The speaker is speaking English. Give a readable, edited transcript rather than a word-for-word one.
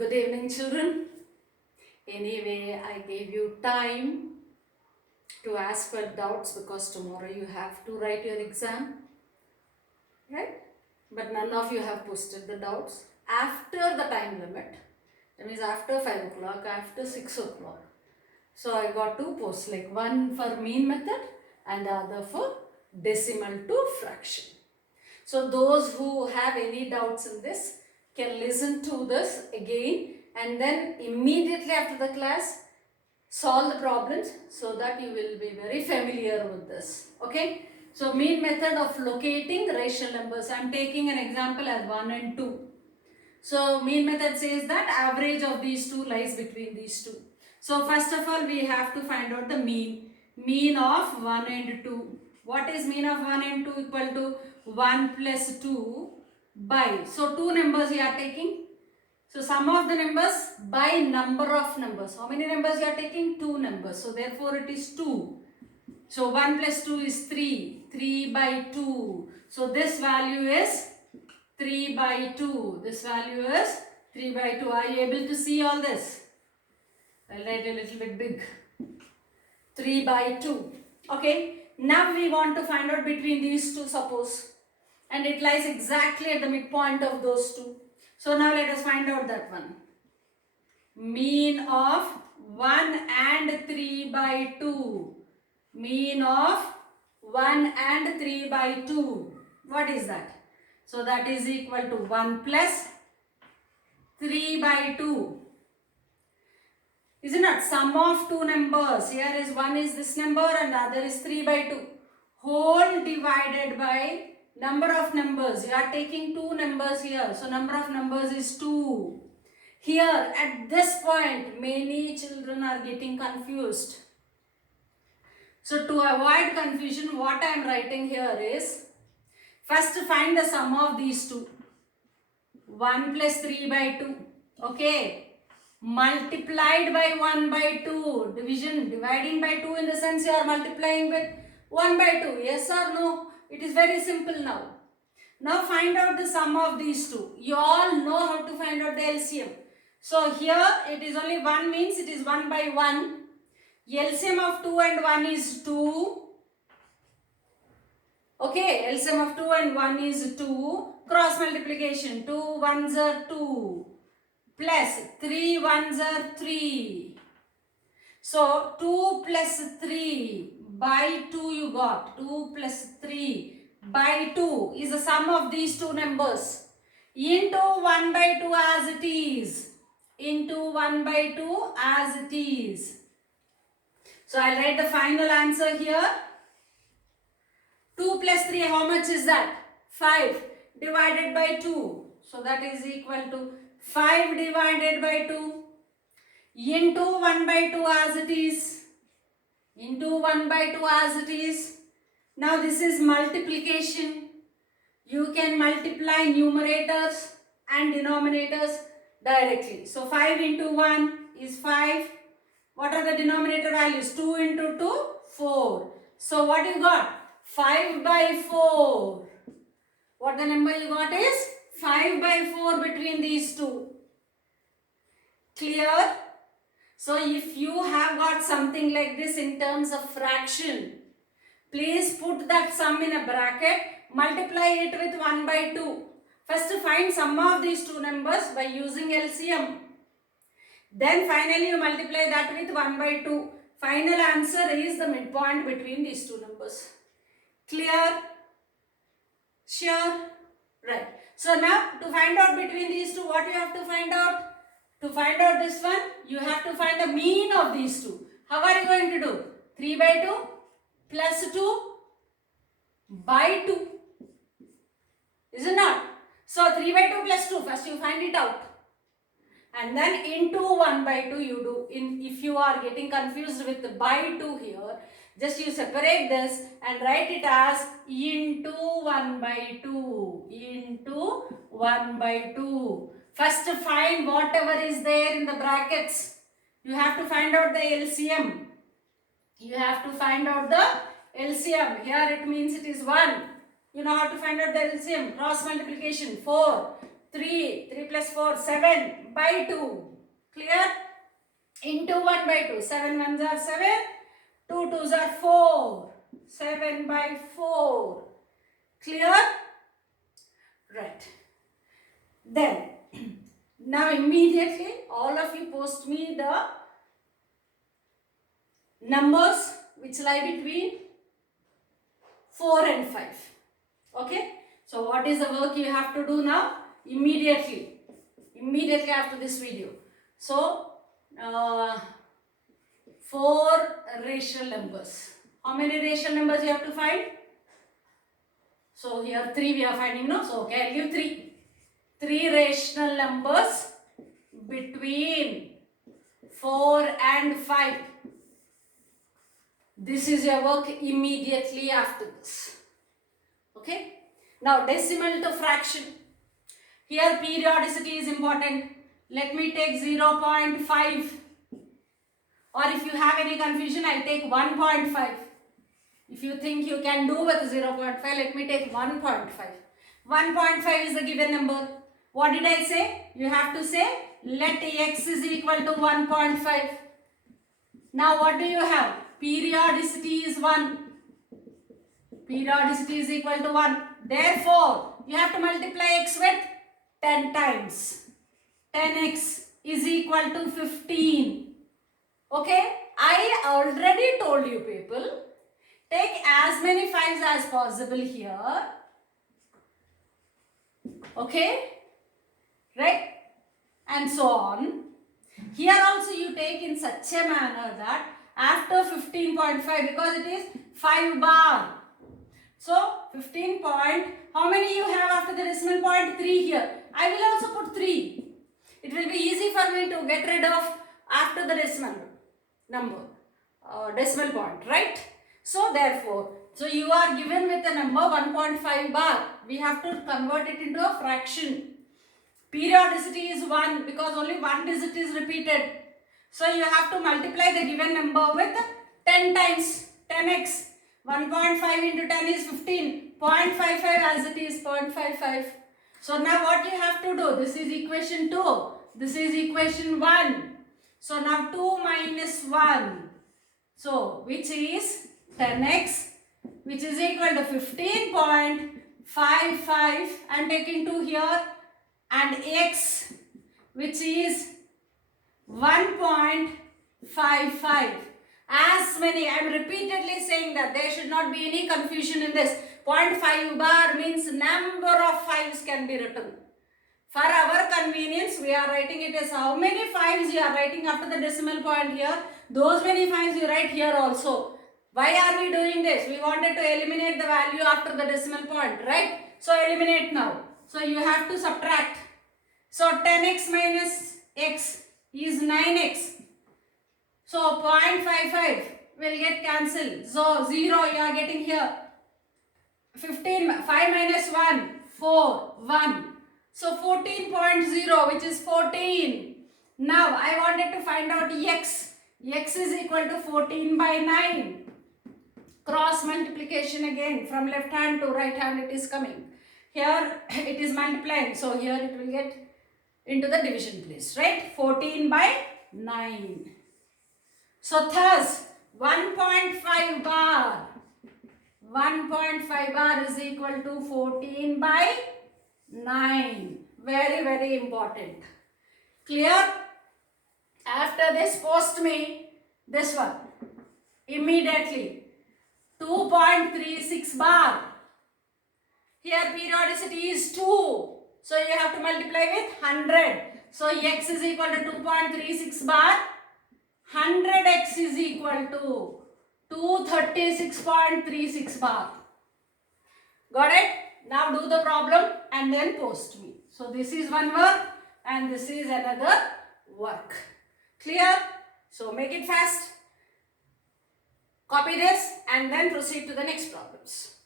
Good evening, children. Anyway, I gave you time to ask for doubts because tomorrow you have to write your exam, right? But none of you have posted the doubts after the time limit. That means after 5 o'clock, after 6 o'clock. So I got two posts, like one for mean method and the other for decimal to fraction. So those who have any doubts in this can listen to this again and then immediately after the class solve the problems so that you will be very familiar with this. Okay. So mean method of locating rational numbers. I am taking an example as 1 and 2. So mean method says that average of these two lies between these two. So first of all we have to find out the mean. Mean of 1 and 2. What is mean of 1 and 2? Equal to 1 plus 2 by. So two numbers you are taking. So sum of the numbers by number of numbers. How many numbers you are taking? Two numbers. So therefore it is 2. So 1 plus 2 is 3. 3 by 2. So this value is 3 by 2. This value is 3 by 2. Are you able to see all this? I'll write a little bit big. 3 by 2. Okay. Now we want to find out between these two, suppose. And it lies exactly at the midpoint of those two. So now let us find out that one. Mean of 1 and 3 by 2. Mean of 1 and 3 by 2. What is that? So that is equal to 1 plus 3 by 2. Is it not? Sum of two numbers. Here is 1 is this number and the other is 3 by 2. Whole divided by number of numbers. You are taking two numbers here. So number of numbers is 2. Here at this point many children are getting confused. So to avoid confusion, what I am writing here is, first find the sum of these two. 1 plus 3 by 2. Okay. Multiplied by 1 by 2. Division. Dividing by 2 in the sense you are multiplying with 1 by 2. Yes or no? It is very simple now. Now find out the sum of these two. You all know how to find out the LCM. So here it is only 1 means it is 1 by 1. LCM of 2 and 1 is 2. Okay, LCM of 2 and 1 is 2. Cross multiplication. 2 1s are 2. Plus 3 1s are 3. So 2 plus 3 by 2 you got. 2 plus 3 by 2 is the sum of these two numbers. Into 1 by 2 as it is. Into 1 by 2 as it is. So I'll write the final answer here. 2 plus 3, how much is that? 5 divided by 2. So that is equal to 5 divided by 2 into 1 by 2 as it is. Into 1 by 2 as it is. Now this is multiplication. You can multiply numerators and denominators directly. So 5 into 1 is 5. What are the denominator values? 2 into 2, 4. So what you got? 5 by 4. What the number you got is 5 by 4 between these two. Clear? So if you have got something like this in terms of fraction, please put that sum in a bracket, multiply it with 1 by 2. First find sum of these two numbers by using LCM. Then finally you multiply that with 1 by 2. Final answer is the midpoint between these two numbers. Clear? Sure? Right. So now to find out between these two, what you have to find out? To find out this one, you have to find the mean of these two. How are you going to do? 3 by 2 plus 2 by 2. Is it not? So 3 by 2 plus 2, first you find it out. And then into 1 by 2 you do. If you are getting confused with the by 2 here, just you separate this and write it as into 1 by 2. Into 1 by 2. First find whatever is there in the brackets. You have to find out the LCM. You have to find out the LCM. Here it means it is 1. You know how to find out the LCM. Cross multiplication. 4 3. 3 plus 4, 7 by 2. Clear? Into 1 by 2. 7 ones are 7. 2 twos are 4. 7 by 4. Clear? Right. Then, now immediately all of you post me the numbers which lie between 4 and 5. Okay? So what is the work you have to do now? Immediately after this video. So, 4 rational numbers. How many rational numbers you have to find? So here 3 we are finding, no? So okay, I'll give 3. 3 rational numbers between 4 and 5. This is your work immediately after this. Okay? Now decimal to fraction. Here periodicity is important. Let me take 0.5. Or if you have any confusion, I'll take 1.5. If you think you can do with 0.5, let me take 1.5. 1.5 is the given number. What did I say? You have to say let x is equal to 1.5. Now what do you have? Periodicity is 1. Periodicity is equal to 1. Therefore, you have to multiply x with 10 times. 10x is equal to 15. Okay? I already told you people, take as many 5s as possible here. Okay? Right? And so on. Here also you take in such a manner that after 15.5, because it is 5 bar. So 15 point, how many you have after the decimal point? 3 here. I will also put 3. It will be easy for me to get rid of after the decimal number, decimal point, right? So therefore, so you are given with the number 1.5 bar. We have to convert it into a fraction. Periodicity is 1 because only one digit is repeated. So you have to multiply the given number with 10 times 10x. 1.5 into 10 is 15. 0.55 as it is 0.55. So now what you have to do? This is equation 2. This is equation 1. So now 2 minus 1. So which is 10x, which is equal to 15.55. I am taking 2 here, and x, which is 1.55. As many, I am repeatedly saying that there should not be any confusion in this. 0.5 bar means number of 5s can be written. For our convenience, we are writing it as how many 5s you are writing after the decimal point here. Those many 5s you write here also. Why are we doing this? We wanted to eliminate the value after the decimal point, right? So eliminate now. So you have to subtract. So 10x minus x is 9x. So 0.55 will get cancelled. So 0 you are getting here. 5 minus 1, 4, 1. So 14.0, which is 14. Now I wanted to find out x. X is equal to 14 by 9. Cross multiplication again. From left hand to right hand it is coming. Here it is multiplying. So here it will get into the division place, right? 14 by 9. So thus 1.5 bar. 1.5 bar is equal to 14 by 9. Very, very important. Clear? After this, post me this one. Immediately. 2.36 bar. Here periodicity is 2. So you have to multiply with 100. So x is equal to 2.36 bar. 100x is equal to 236.36 bar. Got it? Now do the problem and then post me. So this is one work and this is another work. Clear? So make it fast. Copy this and then proceed to the next problems.